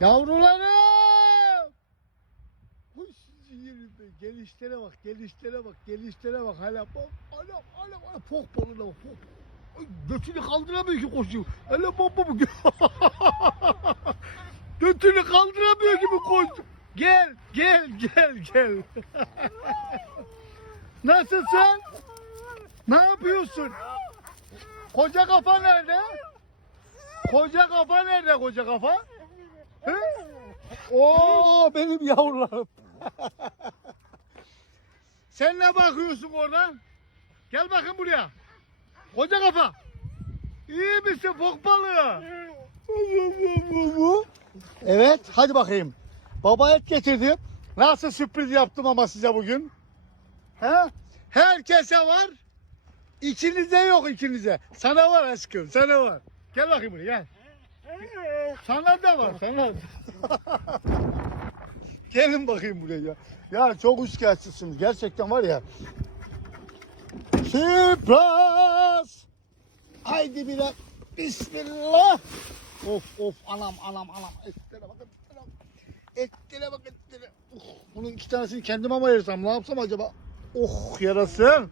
Yavrularım! Huy sizi yerim ben. Gelişlere bak, gelişlere bak, gelişlere bak. Hala bak, hala, hala, hala pok balına bak, pok. Ay, götünü kaldıramıyor ki koşuyor. Hala bak bak. götünü kaldıramıyor gibi koştu. Gel, gel, gel, gel. Nasılsın? Ne yapıyorsun? Koca kafa nerede? Koca kafa nerede koca kafa? Oo benim yavrularım. Sen ne bakıyorsun oradan? Gel bakın buraya. Koca kafa. İyi misin fok balığı? Evet hadi bakayım. Baba et getirdim. Nasıl sürpriz yaptım ama size bugün. He? Herkese var. İkinize yok ikinize. Sana var aşkım sana var. Gel bakayım buraya gel. Sana da var sana. Gelin bakayım buraya ya. Ya çok üçkağıtçısınız gerçekten var ya. Sürpriz. Haydi bile. Bismillah. Of of anam anam anam. Etlere bakın. Etlere bak etlere. Uh, bunun iki tanesini kendime mi ayırsam ne yapsam acaba? Oh yarasın.